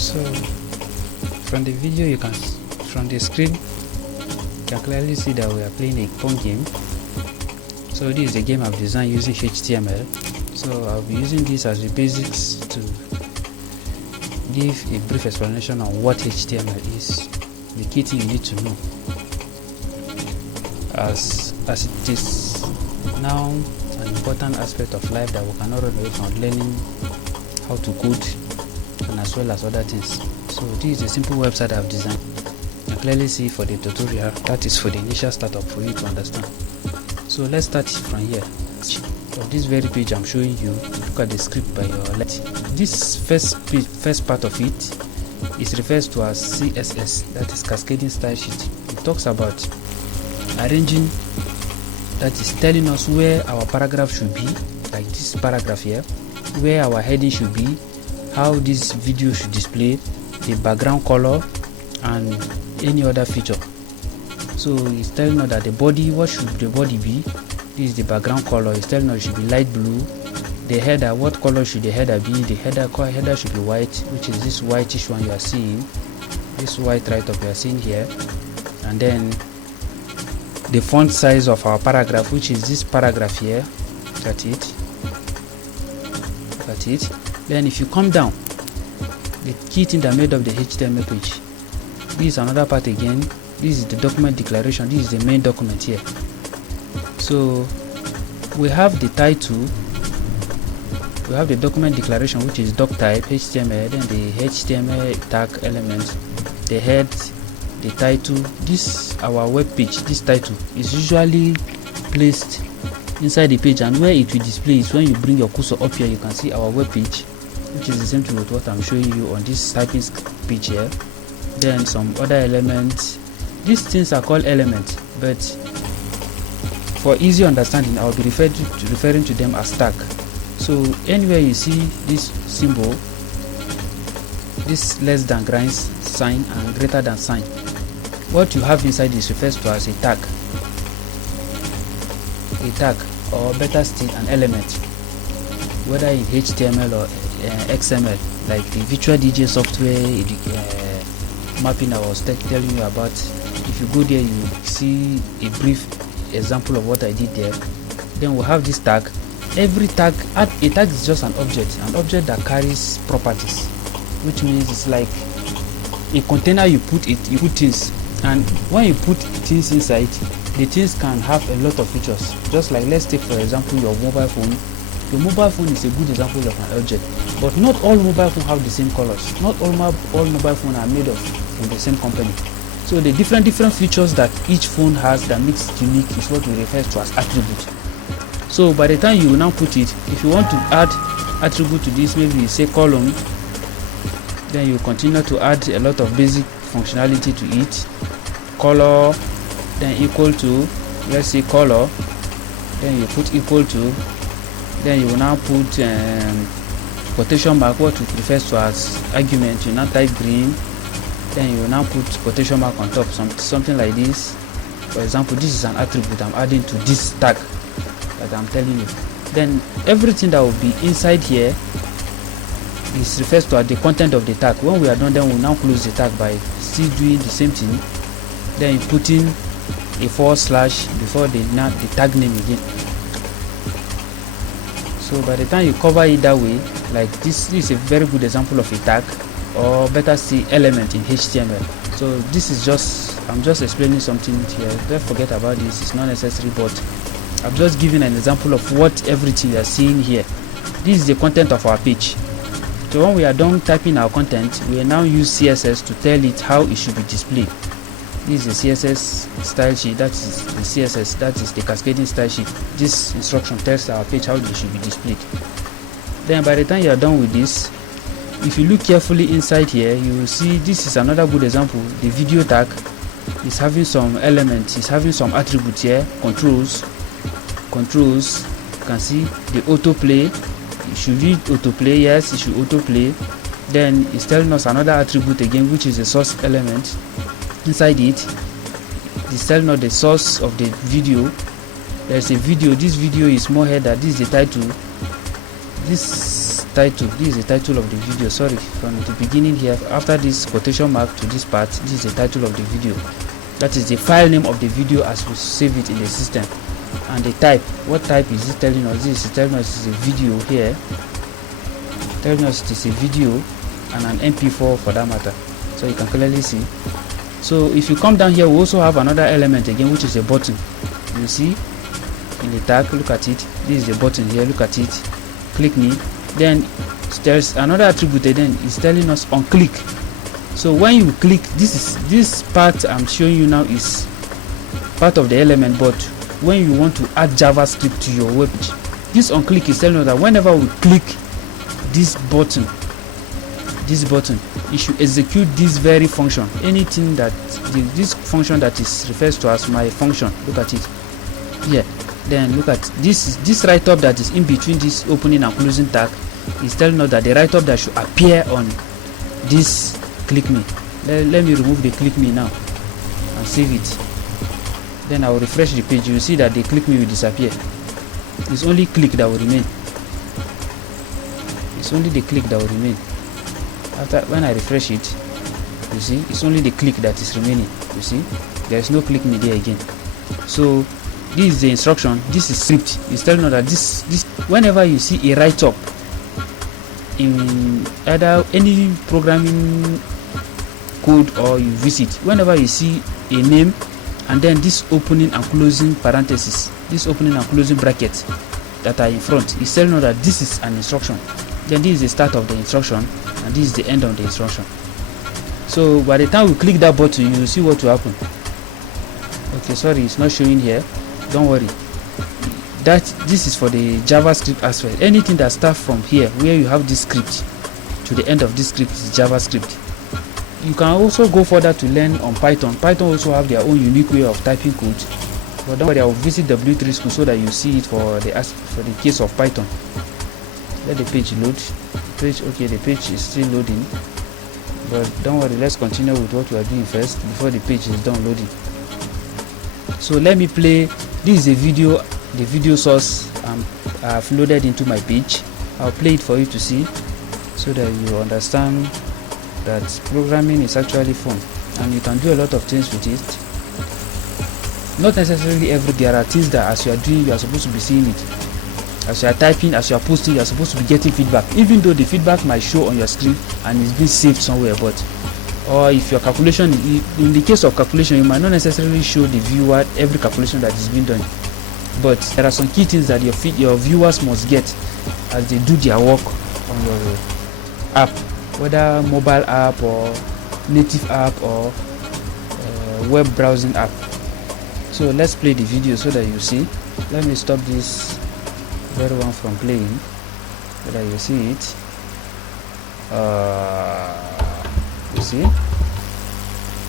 So from the video from the screen you can clearly see that we are playing a phone game. So this is a game I've designed using HTML. So I'll be using this as the basics to give a brief explanation on what HTML is, the key thing you need to know, as it is now an important aspect of life that we cannot run away from, learning how to code and as well as other things. So this is a simple website I've designed. You can clearly see for the tutorial, that is for the initial startup for you to understand. So let's start from here. On this very page I'm showing you, look at the script by your left. This first part of it is referred to as CSS, that is Cascading Style Sheet. It talks about arranging, that is telling us where our paragraph should be, like this paragraph here, where our heading should be, how this video should display, the background color and any other feature. So it's telling us that the body, what should the body be? This is the background color. It's telling us it should be light blue. The header, what color should the header be? The header should be white, which is this whitish one you are seeing, this white right up you are seeing here. And then the font size of our paragraph, which is this paragraph here. Look at it. Look at it. Then if you come down, the key thing that made up the HTML page, this is another part again. This is the document declaration. This is the main document here. So we have the title, we have the document declaration, which is doc type HTML, then the HTML tag element, the head, the title. This our web page, this title is usually placed inside the page, and where it will display is when you bring your cursor up here. You can see our web page, which is the same thing with what I'm showing you on this typing page here. Then some other elements. These things are called elements, but for easy understanding I'll be referring to them as tag. So anywhere you see this symbol, this less than sign and greater than sign, what you have inside this refers to as a tag, or better still an element, whether in HTML or XML, like the virtual DJ software mapping I was telling you about. If you go there, you see a brief example of what I did there. Then we have this tag. Every tag, a tag is just an object that carries properties, which means it's like a container. You put things, and when you put things inside, the things can have a lot of features. Just like, let's take for example your mobile phone. Your mobile phone is a good example of an object, but not all mobile phones have the same colors. Not all mobile phones are made from the same company. So the different features that each phone has that makes it unique is what we refer to as attribute. So by the time you now put it, if you want to add attribute to this, maybe you say column, then you continue to add a lot of basic functionality to it. Color, then equal to, let's say color, then you put equal to, then you will now put quotation mark, what it refers to as argument. You now type green, then you will now put quotation mark on top, something like this. For example, this is an attribute I'm adding to this tag that I'm telling you. Then everything that will be inside here is refers to as the content of the tag. When we are done, then we'll now close the tag by still doing the same thing. Then putting a / before the tag name again. So by the time you cover it that way, like this is a very good example of a tag, or better still element in HTML. So this is I'm just explaining something here. Don't forget about this, it's not necessary, but I'm just giving an example of what everything you are seeing here. This is the content of our page. So when we are done typing our content, we will now use CSS to tell it how it should be displayed. This is the CSS style sheet, that is the CSS, that is the cascading style sheet. This instruction tells our page how it should be displayed. Then by the time you are done with this, if you look carefully inside here, you will see this is another good example. The video tag is having some elements, it's having some attributes here. Controls, you can see the autoplay. It should read autoplay, yes, it should autoplay. Then it's telling us another attribute again, which is the source element. Inside it, it's telling us the source of the video. There's a video, this video is more header, this is the title. this title, this is the title of the video. Sorry, from the beginning here, after this quotation mark to this part, this is the title of the video. That is the file name of the video as we save it in the system. And the type, what type is it telling us? This is telling us it's a video here, telling us it is a video and an MP4 for that matter, so you can clearly see. So if you come down here, we also have another element again, which is a button. You see in the tag, look at it, this is the button here, look at it, click me. Then there's another attribute again, it's telling us on click. So when you click, this part I'm showing you now is part of the element, but when you want to add JavaScript to your web page, this on click is telling us that whenever we click this button, it should execute this very function. Anything that this function that is refers to as my function, look at it here. Then look at this write-up that is in between this opening and closing tag is telling us that the write-up that should appear on this click me. Let me remove the click me now and save it. Then I will refresh the page. You will see that the click me will disappear. It's only click that will remain. It's only the click that will remain. After when I refresh it, you see it's only the click that is remaining. You see there is no click me there again. So this is the instruction. This is script. It's telling us that this whenever you see a write-up in either any programming code or you visit, whenever you see a name and then this opening and closing parentheses, this opening and closing brackets that are in front, is telling us that this is an instruction. Then this is the start of the instruction and this is the end of the instruction. So by the time we click that button, you will see what will happen. Okay, sorry, it's not showing here, don't worry. This is for the JavaScript aspect. Anything that starts from here where you have this script to the end of this script is JavaScript. You can also go further to learn on Python. Python also have their own unique way of typing code, but don't worry, I will visit W3 School so that you see it for the case of Python. Let the page load. Okay, the page is still loading, but don't worry, let's continue with what we are doing first before the page is done loading. So let me play. This is a video, the video source I've loaded into my page. I'll play it for you to see so that you understand that programming is actually fun and you can do a lot of things with it. Not necessarily there are things that as you are doing you are supposed to be seeing it. As you are typing, as you are posting, you are supposed to be getting feedback, even though the feedback might show on your screen and it's being saved somewhere. But or if your calculation, in the case of calculation, you might not necessarily show the viewer every calculation that is being done, but there are some key things that your viewers must get as they do their work on your app, whether mobile app or native app or web browsing app. So let's play the video so that you see. Let me stop this very one from playing so that you see it. You see